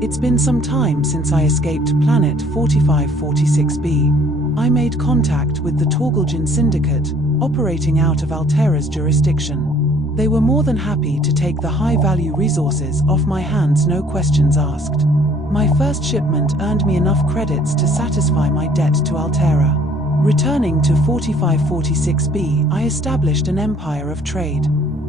It's been some time since I escaped planet 4546b. I made contact with the Torgaljin Syndicate, operating out of Alterra's jurisdiction. They were more than happy to take the high-value resources off my hands, no questions asked. My first shipment earned me enough credits to satisfy my debt to Alterra. Returning to 4546b, I established an empire of trade,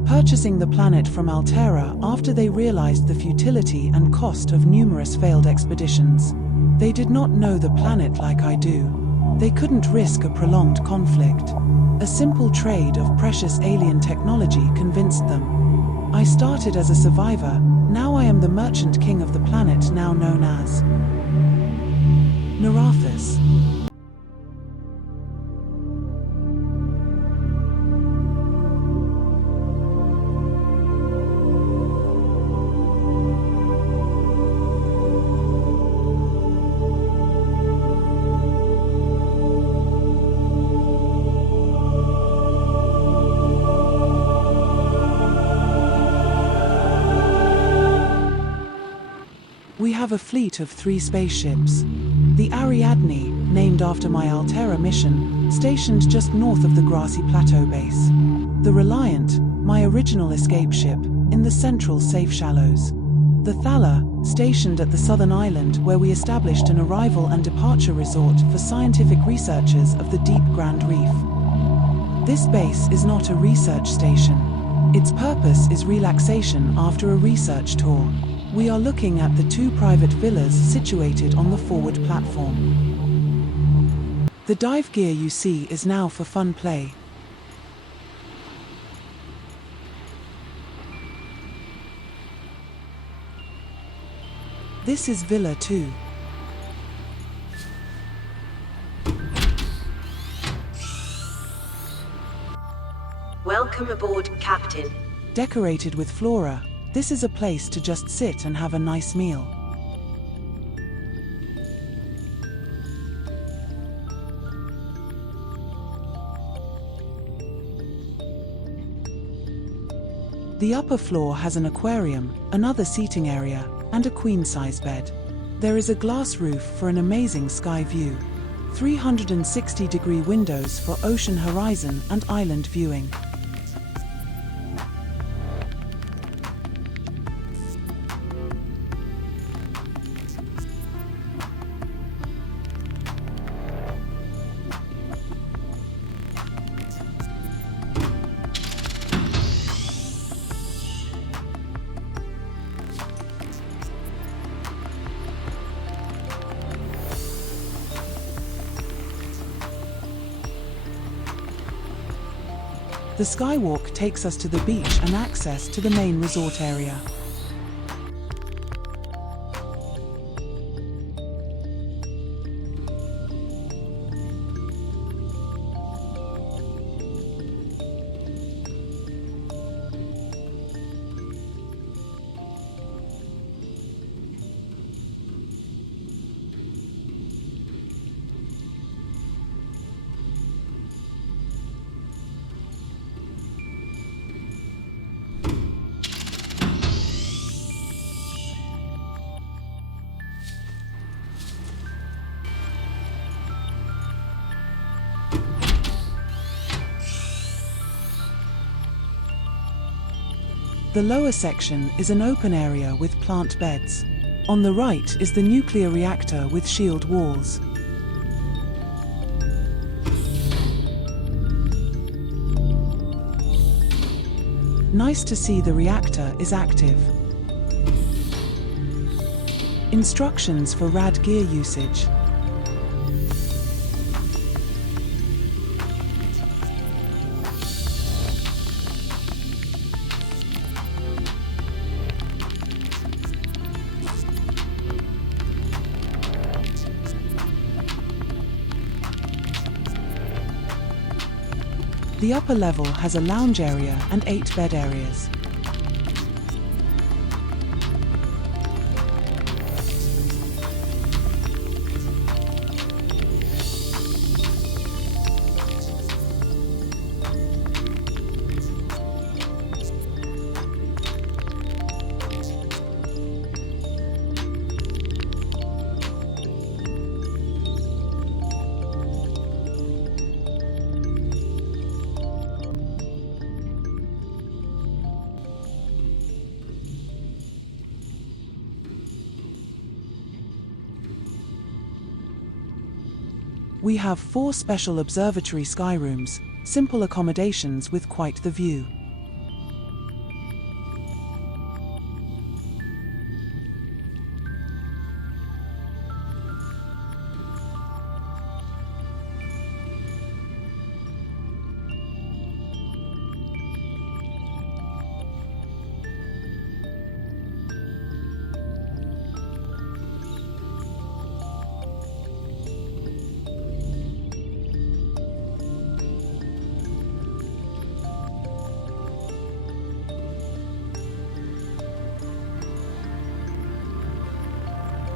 purchasing the planet from Alterra after they realized the futility and cost of numerous failed expeditions. They did not know the planet like I do. They couldn't risk a prolonged conflict. A simple trade of precious alien technology convinced them. I started as a survivor, now I am the merchant king of the planet now known as Nerathus. We have a fleet of 3 spaceships. The Ariadne, named after my Alterra mission, stationed just north of the Grassy plateau base. The Reliant, my original escape ship, in the central safe shallows. The Thaler, stationed at the southern island where we established an arrival and departure resort for scientific researchers of the deep Grand Reef. This base is not a research station. Its purpose is relaxation after a research tour. We are looking at the 2 private villas situated on the forward platform. The dive gear you see is now for fun play. This is Villa 2. Welcome aboard, Captain. Decorated with flora, this is a place to just sit and have a nice meal. The upper floor has an aquarium, another seating area, and a queen-size bed. There is a glass roof for an amazing sky view. 360-degree windows for ocean horizon and island viewing. The skywalk takes us to the beach and access to the main resort area. The lower section is an open area with plant beds. On the right is the nuclear reactor with shield walls. Nice to see the reactor is active. Instructions for rad gear usage. The upper level has a lounge area and 8 bed areas. We have 4 special observatory sky rooms, simple accommodations with quite the view.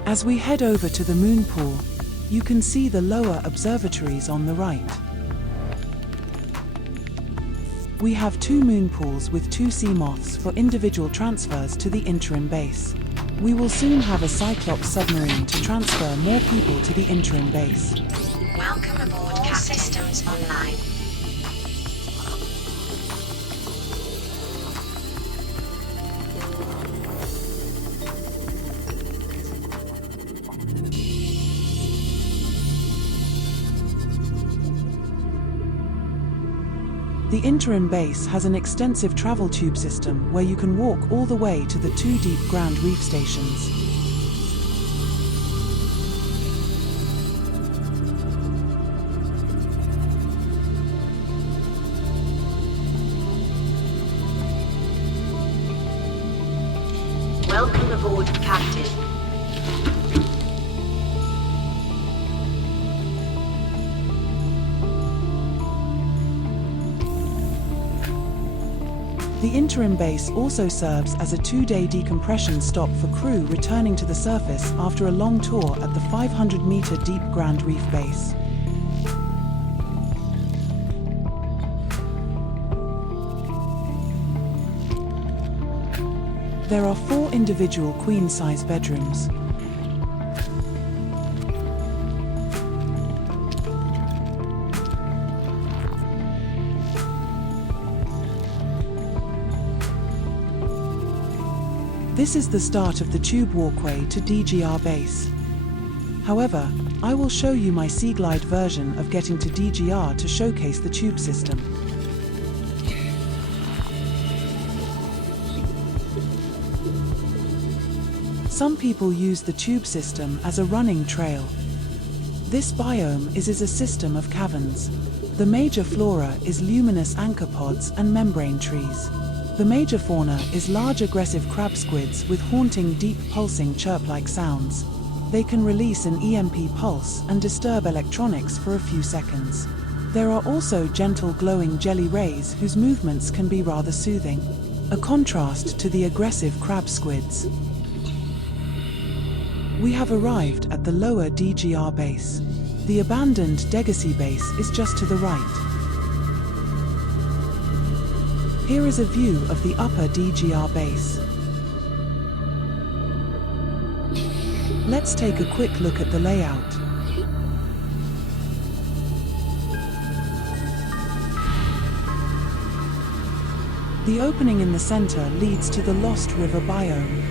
As we head over to the moon pool, you can see the lower observatories on the right. We have 2 moon pools with 2 sea moths for individual transfers to the interim base. We will soon have a Cyclops submarine to transfer more people to the interim base. Welcome aboard, All systems online. The interim base has an extensive travel tube system where you can walk all the way to the 2 deep ground reef stations. Welcome aboard, Captain. The interim base also serves as a 2-day decompression stop for crew returning to the surface after a long tour at the 500-meter deep Grand Reef base. There are 4 individual queen-size bedrooms. This is the start of the tube walkway to DGR base. However, I will show you my Sea Glide version of getting to DGR to showcase the tube system. Some people use the tube system as a running trail. This biome is a system of caverns. The major flora is luminous anchorpods and membrane trees. The major fauna is large aggressive crab squids with haunting deep pulsing chirp-like sounds. They can release an EMP pulse and disturb electronics for a few seconds. There are also gentle glowing jelly rays whose movements can be rather soothing, a contrast to the aggressive crab squids. We have arrived at the lower DGR base. The abandoned Grassy base is just to the right. Here is a view of the upper DGR base. Let's take a quick look at the layout. The opening in the center leads to the Lost River biome.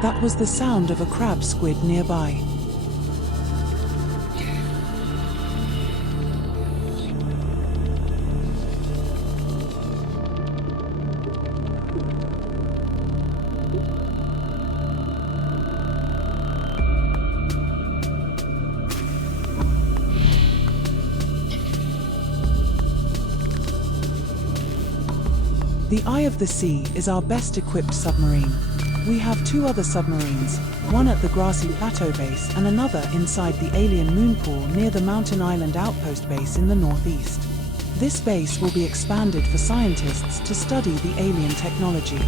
That was the sound of a crab squid nearby. The Eye of the Sea is our best equipped submarine. We have 2 other submarines, one at the Grassy plateau base and another inside the alien moon pool near the Mountain Island outpost base in the northeast. This base will be expanded for scientists to study the alien technology.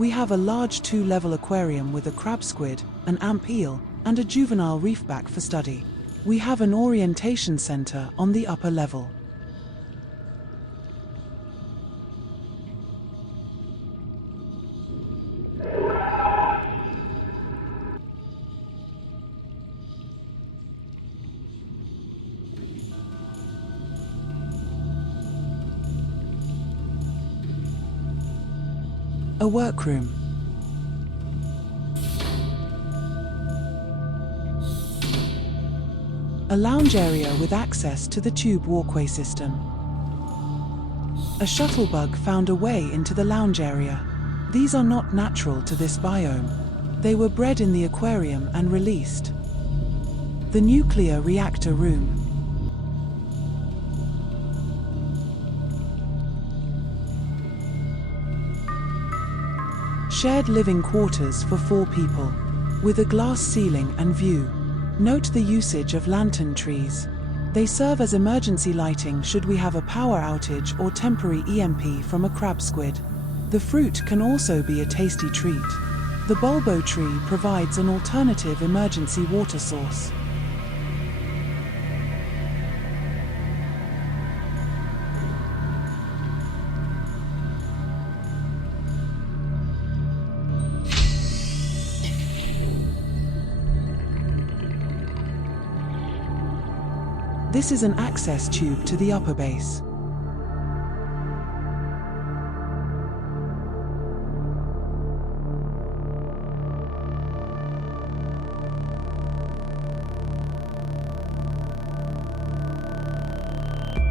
We have a large 2-level aquarium with a crab squid, an amp eel, and a juvenile reefback for study. We have an orientation center on the upper level. A workroom. A lounge area with access to the tube walkway system. A shuttlebug found a way into the lounge area. These are not natural to this biome. They were bred in the aquarium and released. The nuclear reactor room. Shared living quarters for 4 people, with a glass ceiling and view. Note the usage of lantern trees. They serve as emergency lighting should we have a power outage or temporary EMP from a crab squid. The fruit can also be a tasty treat. The bulbo tree provides an alternative emergency water source. This is an access tube to the upper base.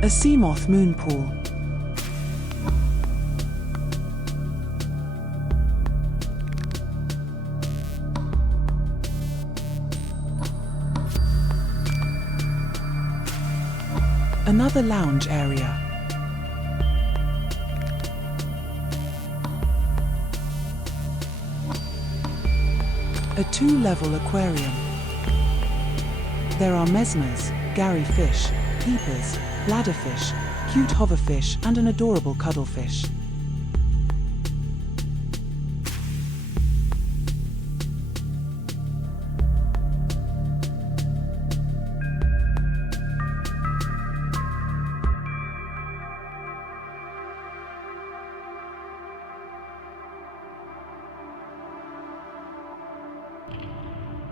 A seamoth moon pool. Another lounge area. A 2-level aquarium. There are mesmers, Gary fish, peepers, bladderfish, cute hoverfish and an adorable cuddlefish.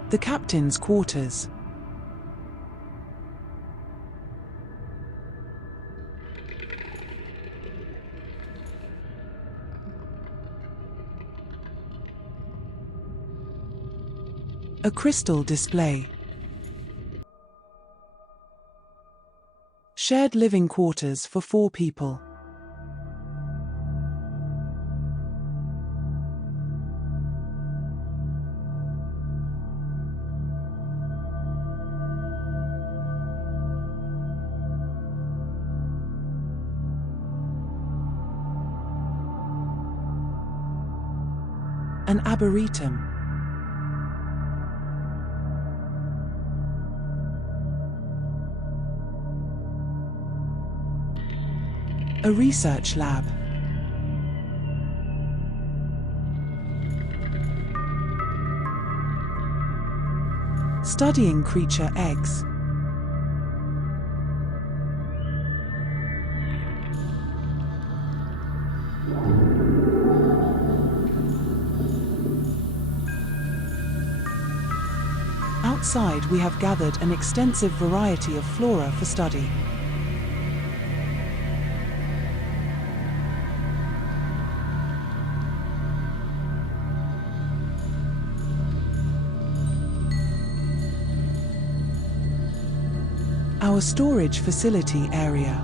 The captain's quarters. A crystal display. Shared living quarters for 4 people. An arboretum. A research lab. Studying creature eggs. Outside we have gathered an extensive variety of flora for study. Our storage facility area.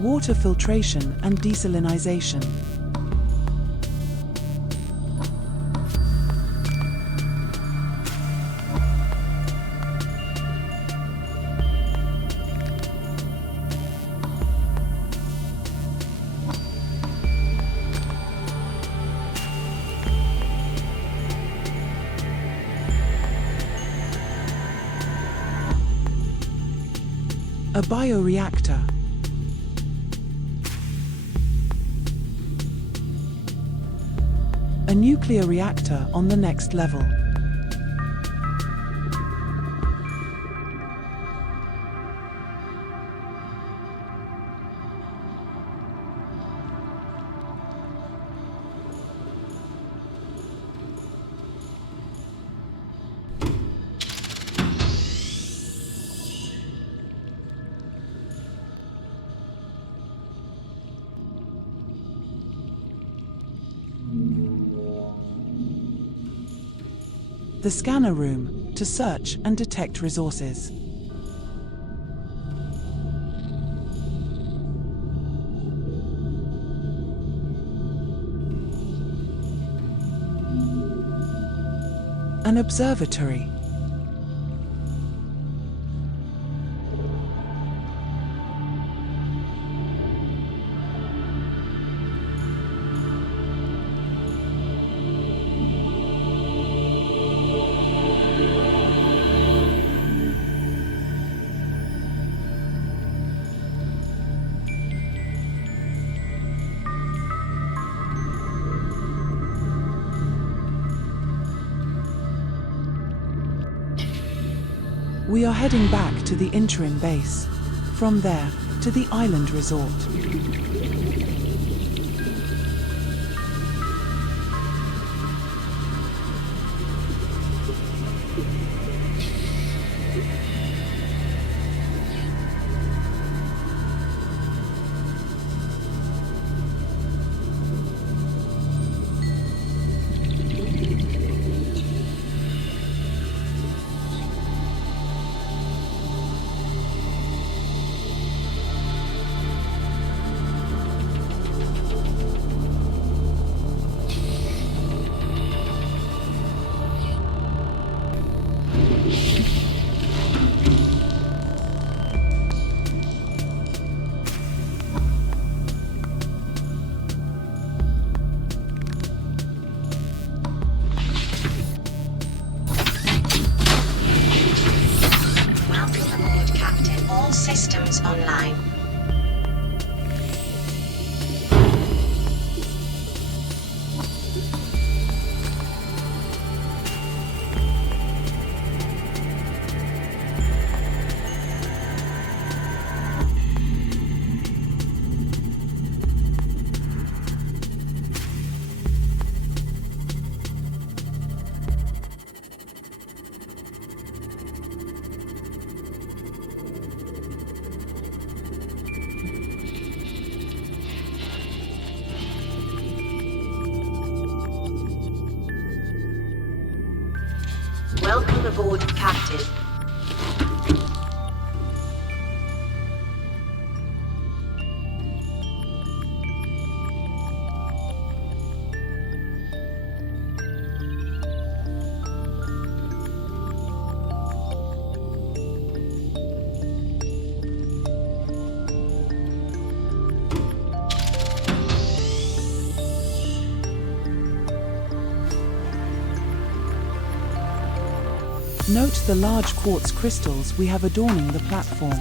Water filtration and desalinization. A bioreactor. A nuclear reactor on the next level. The scanner room, to search and detect resources. An observatory. We are heading back to the interim base. From there, to the island resort. Systems online. Welcome aboard, Captain. Note the large quartz crystals we have adorning the platform.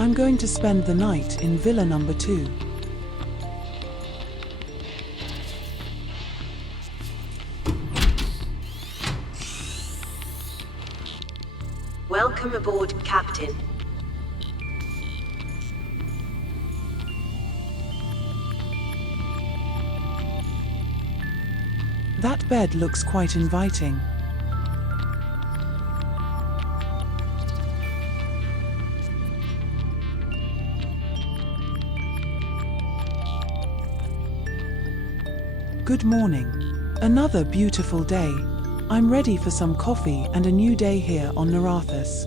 I'm going to spend the night in Villa number 2. Welcome aboard, Captain. That bed looks quite inviting. Good morning. Another beautiful day. I'm ready for some coffee and a new day here on Nerathus.